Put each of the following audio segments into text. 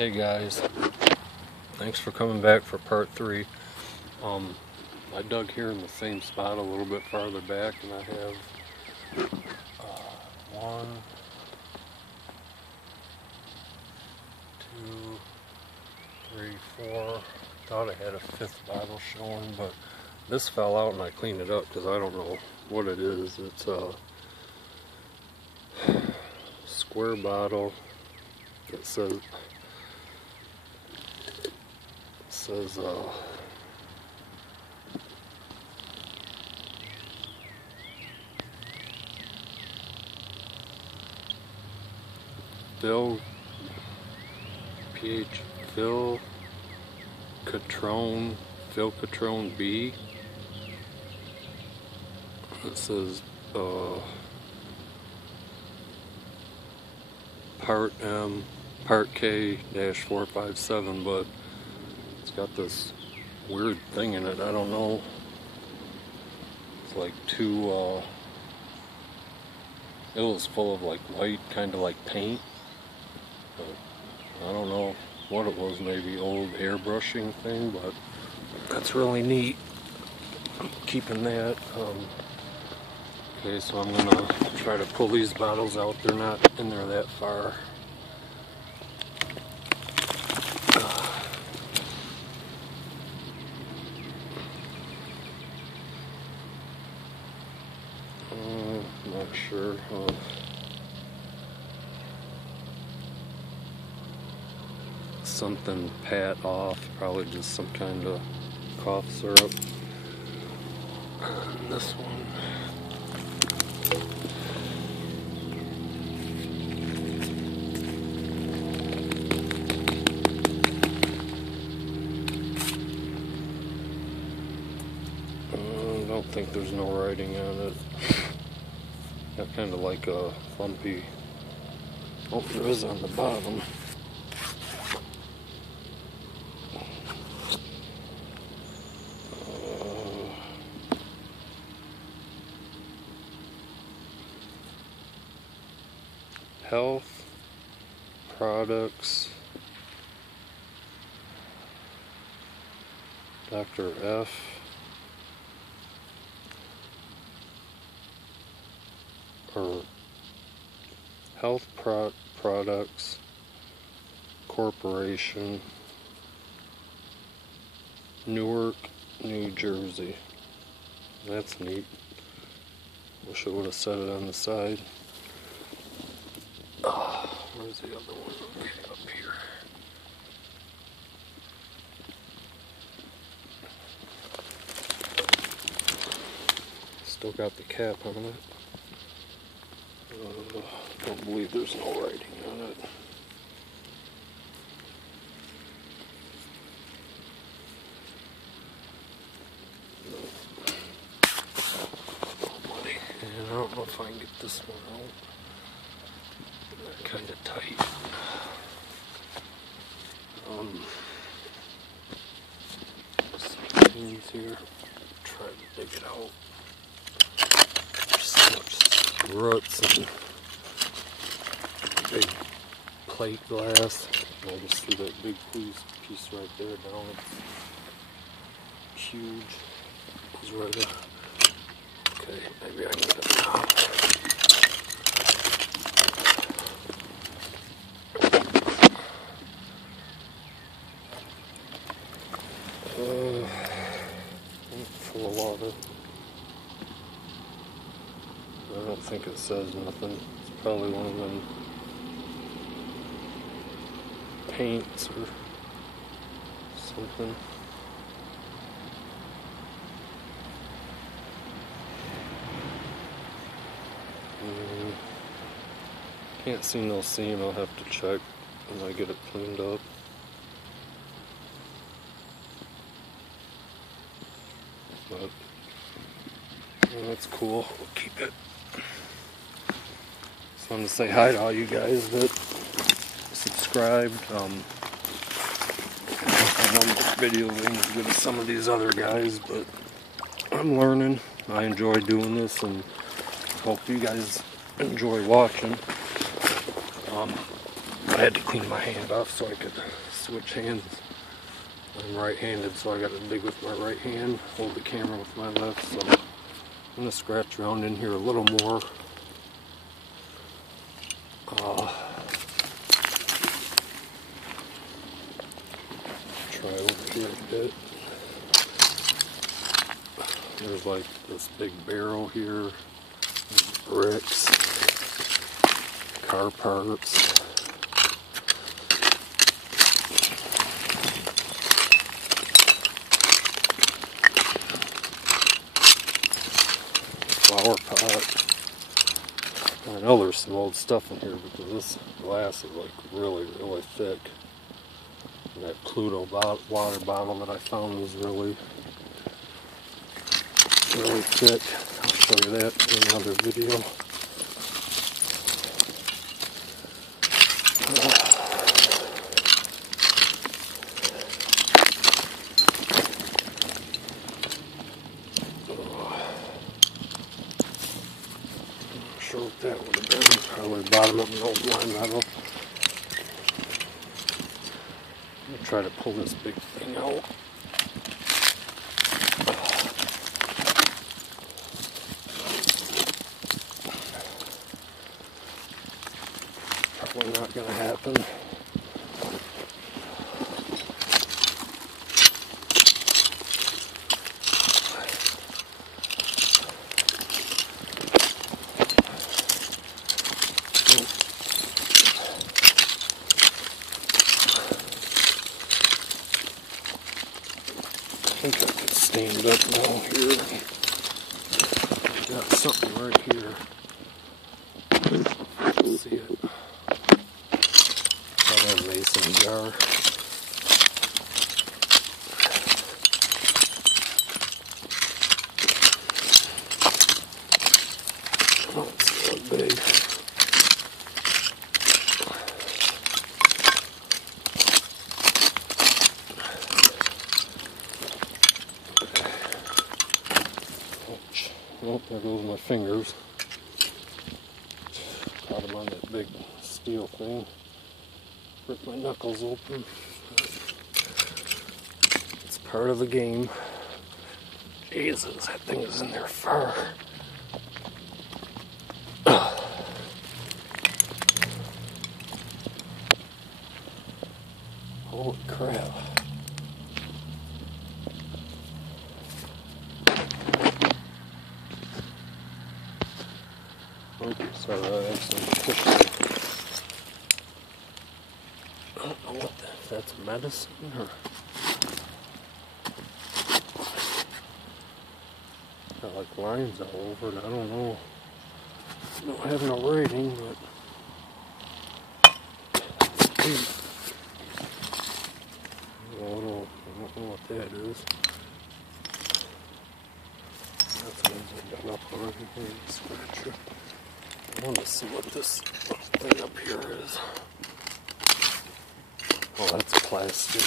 Hey guys, thanks for coming back for part 3. I dug here in the same spot a little bit farther back, and I have 1, 2, 3, 4. Thought I had a 5th bottle showing, but this fell out and I cleaned it up because I don't know what it is. It's a square bottle that says Phil Catrone B. It says Part M, Part K-457, but it's got this weird thing in it. I don't know. It's like it was full of like white, kind of like paint. But I don't know what it was, maybe old airbrushing thing, but that's really neat. I'm keeping that. Okay, so I'm gonna try to pull these bottles out. They're not in there that far. Not sure. Something pat off, probably just some kind of cough syrup. And this one. I don't think there's no writing on it. Got kind of like a lumpy. Oh, there is on the bottom. Health Products, Dr. F. Or Health Products Corporation, Newark, New Jersey. That's neat. Wish I would have said it on the side. Where's the other one? Okay, up here. Still got the cap on it. Don't believe there's no writing on it. Oh, buddy. And I don't know if I can get this one out. They're kind of tight. Some pins here. Try to dig it out. There's so much roots and big plate glass. I just see that big piece right there down. It's huge. It's right there. Okay, maybe I can get it now. Full of water. I don't think it says nothing. It's probably one of them paints or something. Can't see no seam. I'll have to check when I get it cleaned up. But that's cool. We'll keep it. Just wanted to say hi to all you guys that subscribed. I know my video ain't as good as some of these other guys, but I'm learning. I enjoy doing this, and hope you guys enjoy watching. I had to clean my hand off so I could switch hands. I'm right-handed, so I got to dig with my right hand, hold the camera with my left, so I'm going to scratch around in here a little more. Try over here a bit. There's like this big barrel here, bricks, car parts. Flower pot. I know there's some old stuff in here because this glass is like really thick. And that Pluto water bottle that I found was really thick. I'll show you that in another video. Not sure what that would have been. Probably bottom of an old wine bottle. I'm gonna try to pull this big thing out. Probably not gonna happen. I think I could stand up now here. Got something right here. See it? Got a mason jar. Oh, it's so big. Oh, there goes my fingers. Caught them on that big steel thing. Ripped my knuckles open. It's part of the game. Jesus, that thing is in there far. Holy crap. Oops, sorry, I actually pushed it. I don't know what that, if that's medicine or... Got like lines all over it, I don't know. Don't have no rating, but... I don't know what that is. That's what I got up on here, scratcher. I want to see what this thing up here is. Oh, that's plastic.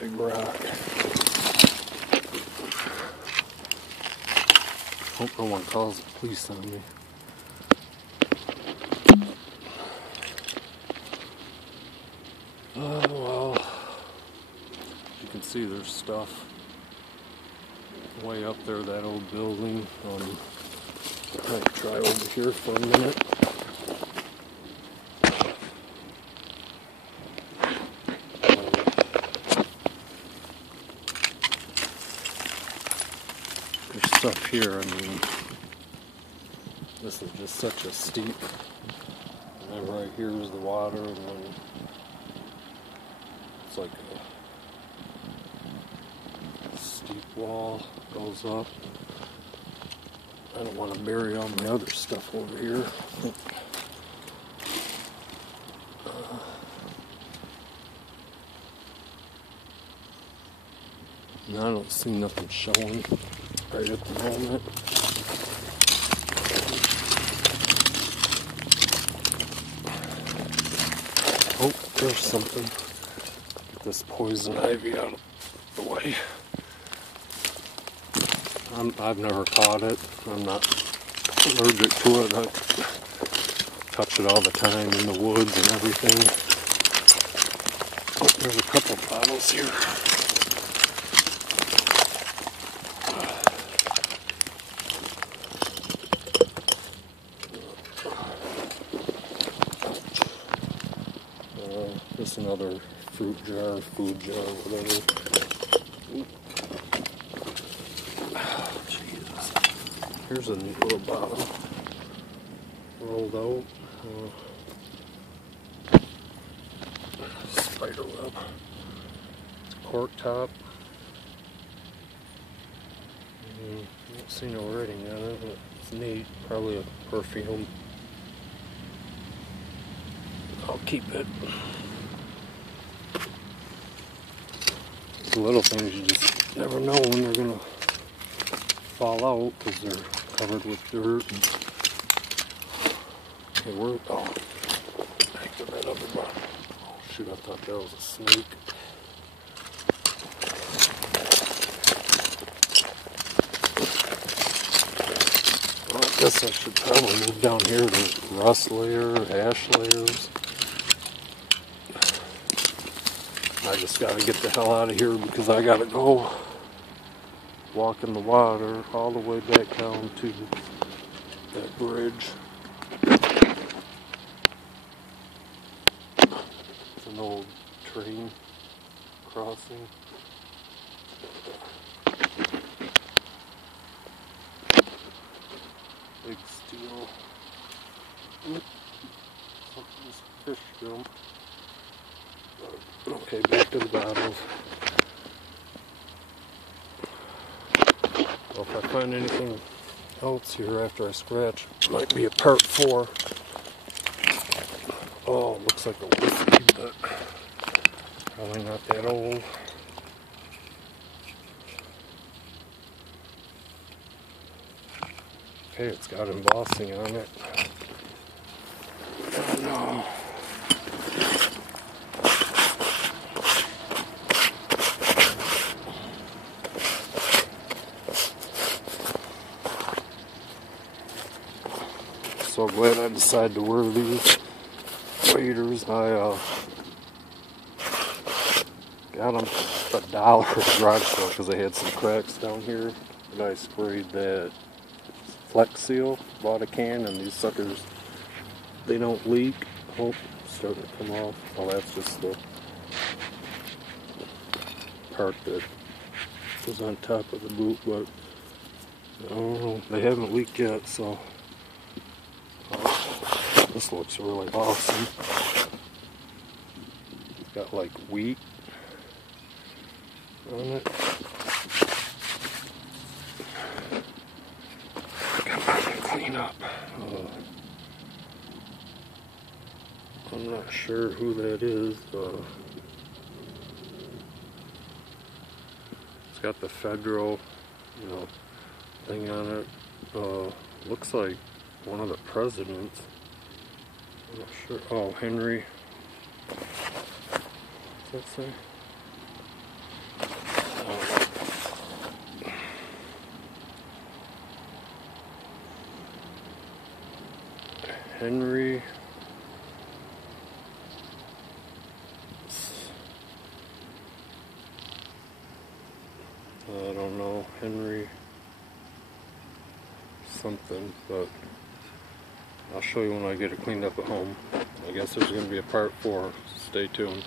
Big rock. Hope no one calls the police on me. Oh, well, you can see there's stuff way up there, that old building. I might try over here for a minute. There's stuff here, I mean, this is just such a steep, and then right here is the water, and then it's like a steep wall goes up. I don't want to bury all my other stuff over here. And I don't see nothing showing right at the moment. there's something. Get this poison ivy out of the way. I've never caught it. I'm not allergic to it. I touch it all the time in the woods and everything. Oh, there's a couple bottles here. Just another fruit jar, food jar, whatever. Oh, Jesus. Here's a neat little bottle. Rolled out. Spider web. It's a cork top. I don't see no writing on it, but it's neat. Probably a perfume. I'll keep it. The little things you just never know when they're gonna fall out because they're covered with dirt. And they were. Oh, I put that other bottle. Oh shoot! I thought that was a snake. Well, I guess I should probably move down here to rust layer, ash layers. I just gotta get the hell out of here because I gotta go walk in the water all the way back down to that bridge. It's an old train crossing. Big steel. Something's fish jump. Okay, back to the bottles. Well, if I find anything else here after I scratch, it might be a part 4. Oh, looks like a whiskey, but probably not that old. Okay, it's got embossing on it. Oh no. So glad I decided to wear these waders. I got them for $1 at the garage sale because they had some cracks down here. And I sprayed that Flex Seal, bought a can, and these suckers, they don't leak. Oh, it's starting to come off. Oh, that's just the part that was on top of the boot, but I don't know, they haven't leaked yet, so this looks really awesome. It's got like wheat on it. Come on, clean up. I'm not sure who that is. It's got the federal, thing on it. Looks like one of the presidents. I'm not sure. Oh, Henry. What's that say? Henry. I don't know, Henry something, but I'll show you when I get it cleaned up at home. I guess there's going to be a part 4, so stay tuned.